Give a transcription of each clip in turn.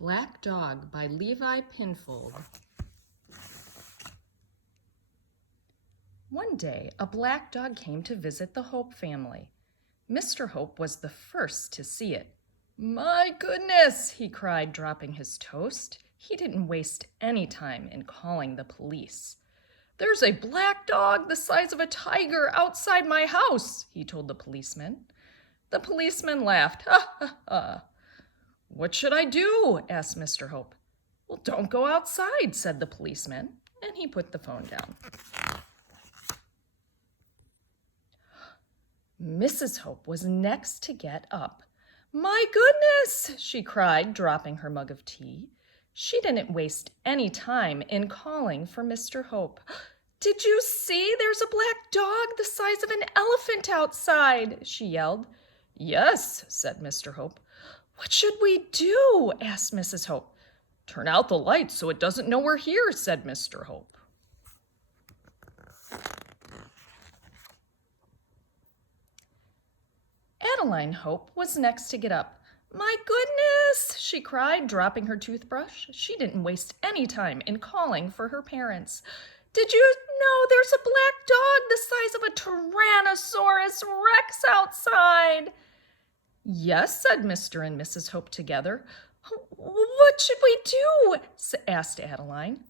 Black Dog by Levi Pinfold. One day, a black dog came to visit the Hope family. Mr. Hope was the first to see it. "My goodness," he cried, dropping his toast. He didn't waste any time in calling the police. "There's a black dog the size of a tiger outside my house," he told the policeman. The policeman laughed. "Ha, ha, ha." "What should I do?" asked Mr. Hope. "Well, don't go outside," said the policeman, and he put the phone down. Mrs. Hope was next to get up. "My goodness," she cried, dropping her mug of tea. She didn't waste any time in calling for Mr. Hope. "Did you see? There's a black dog the size of an elephant outside," she yelled. "Yes," said Mr. Hope. "What should we do?" asked Mrs. Hope. "Turn out the lights so it doesn't know we're here," said Mr. Hope. Adeline Hope was next to get up. "My goodness," she cried, dropping her toothbrush. She didn't waste any time in calling for her parents. "Did you know there's a black dog the size of a Tyrannosaurus Rex outside?" "Yes," said Mr. and Mrs. Hope together. "What should we do?" asked Adeline.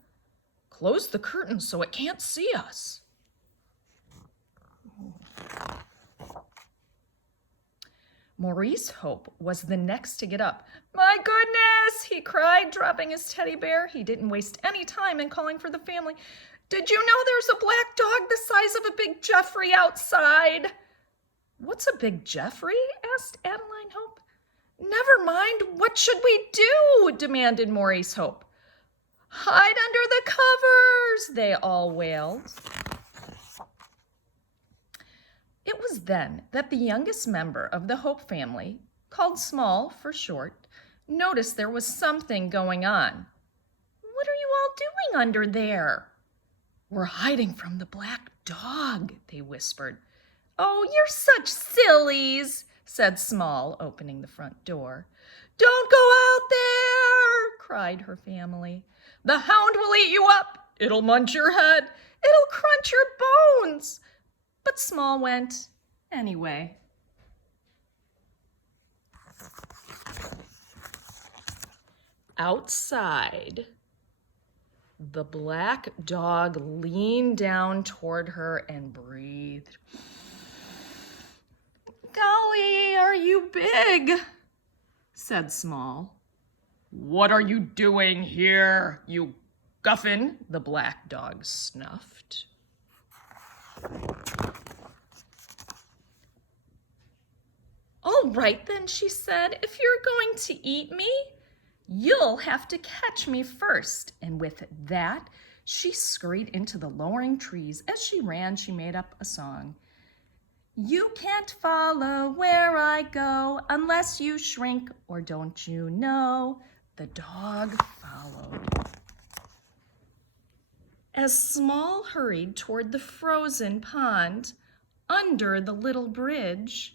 "Close the curtain so it can't see us." Maurice Hope was the next to get up. "My goodness," he cried, dropping his teddy bear. He didn't waste any time in calling for the family. "Did you know there's a black dog the size of a Big Jeffrey outside?" "What's a Big Jeffrey?" asked Adeline Hope. "Never mind. What should we do?" demanded Maurice Hope. "Hide under the covers," they all wailed. It was then that the youngest member of the Hope family, called Small for short, noticed there was something going on. "What are you all doing under there?" "We're hiding from the black dog," they whispered. "Oh, you're such sillies," said Small, opening the front door. "Don't go out there," cried her family. "The hound will eat you up. It'll munch your head. It'll crunch your bones." But Small went anyway. Outside, the black dog leaned down toward her and breathed. "Golly, are you big?" said Small. "What are you doing here, you guffin?" the black dog snuffed. "All right then," she said, "if you're going to eat me, you'll have to catch me first." And with that, she scurried into the lowering trees. As she ran, she made up a song. "You can't follow where I go unless you shrink, or don't you know?" The dog followed. As Small hurried toward the frozen pond, under the little bridge,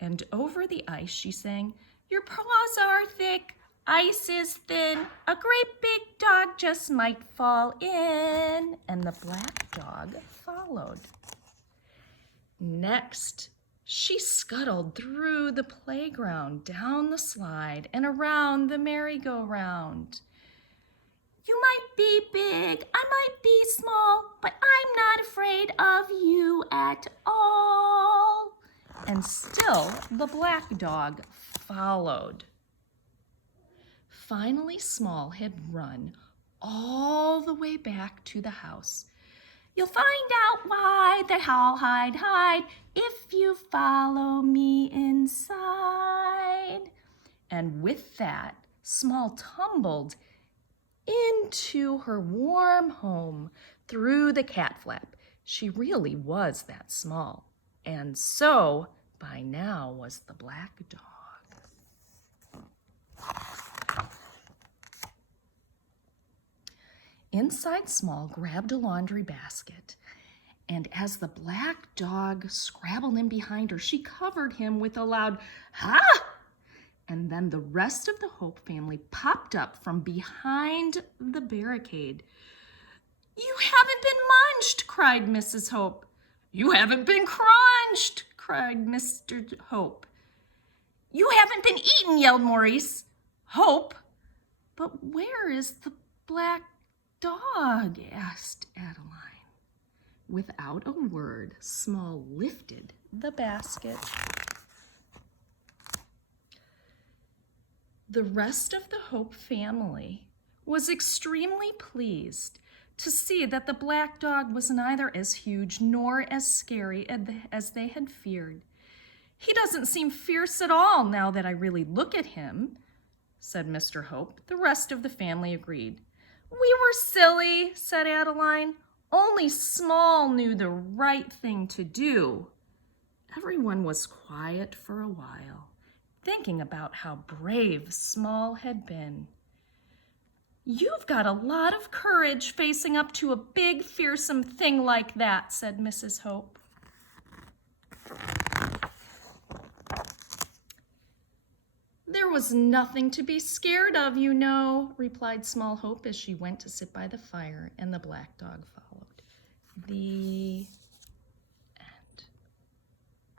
and over the ice, she sang, "Your paws are thick, ice is thin, a great big dog just might fall in." And the black dog followed. Next, she scuttled through the playground, down the slide, and around the merry-go-round. "You might be big, I might be small, but I'm not afraid of you at all." And still the black dog followed. Finally, Small had run all the way back to the house. "You'll find out why that I'll hide if you follow me inside." And with that, Small tumbled into her warm home through the cat flap. She really was that small. And so, by now, was the black dog. Inside, Small grabbed a laundry basket, and as the black dog scrabbled in behind her, she covered him with a loud "Ha!" And then the rest of the Hope family popped up from behind the barricade. "You haven't been munched," cried Mrs. Hope. "You haven't been crunched," cried Mr. Hope. "You haven't been eaten," yelled Maurice. "Hope, but where is the black dog?" asked Adeline. Without a word, Small lifted the basket. The rest of the Hope family was extremely pleased to see that the black dog was neither as huge nor as scary as they had feared. "He doesn't seem fierce at all now that I really look at him," said Mr. Hope. The rest of the family agreed. "We were silly," said Adeline. "Only Small knew the right thing to do." Everyone was quiet for a while, thinking about how brave Small had been. "You've got a lot of courage facing up to a big, fearsome thing like that," said Mrs. Hope. "There was nothing to be scared of, you know," replied Small Hope as she went to sit by the fire and the black dog followed. The